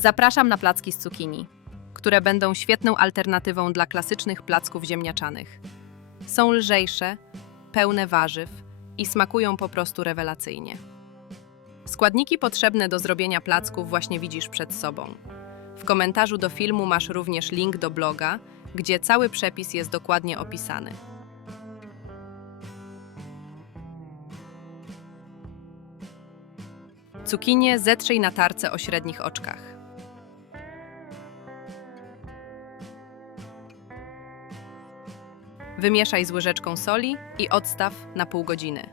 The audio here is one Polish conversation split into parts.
Zapraszam na placki z cukinii, które będą świetną alternatywą dla klasycznych placków ziemniaczanych. Są lżejsze, pełne warzyw i smakują po prostu rewelacyjnie. Składniki potrzebne do zrobienia placków właśnie widzisz przed sobą. W komentarzu do filmu masz również link do bloga, gdzie cały przepis jest dokładnie opisany. Cukinię zetrzyj na tarce o średnich oczkach. Wymieszaj z łyżeczką soli i odstaw na pół godziny.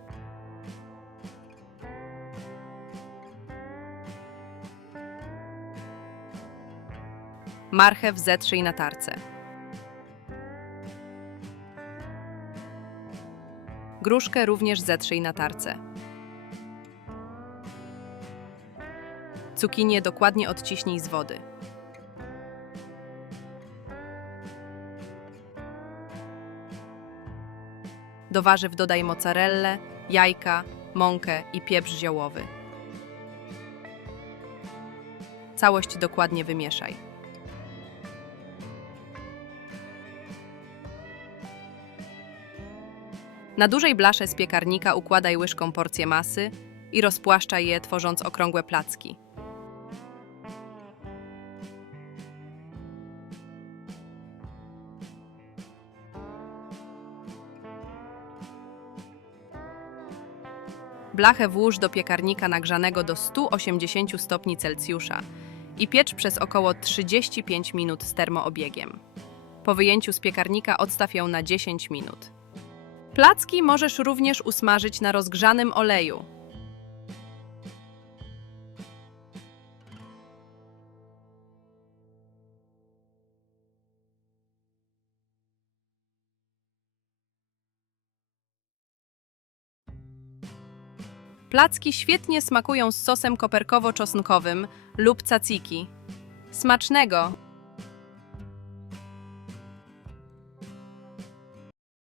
Marchew zetrzyj na tarce. Gruszkę również zetrzyj na tarce. Cukinię dokładnie odciśnij z wody. Do warzyw dodaj mozzarellę, jajka, mąkę i pieprz ziołowy. Całość dokładnie wymieszaj. Na dużej blasze z piekarnika układaj łyżką porcję masy i rozpłaszczaj je, tworząc okrągłe placki. Blachę włóż do piekarnika nagrzanego do 180 stopni Celsjusza i piecz przez około 35 minut z termoobiegiem. Po wyjęciu z piekarnika odstaw ją na 10 minut. Placki możesz również usmażyć na rozgrzanym oleju. Placki świetnie smakują z sosem koperkowo-czosnkowym lub tzatziki. Smacznego!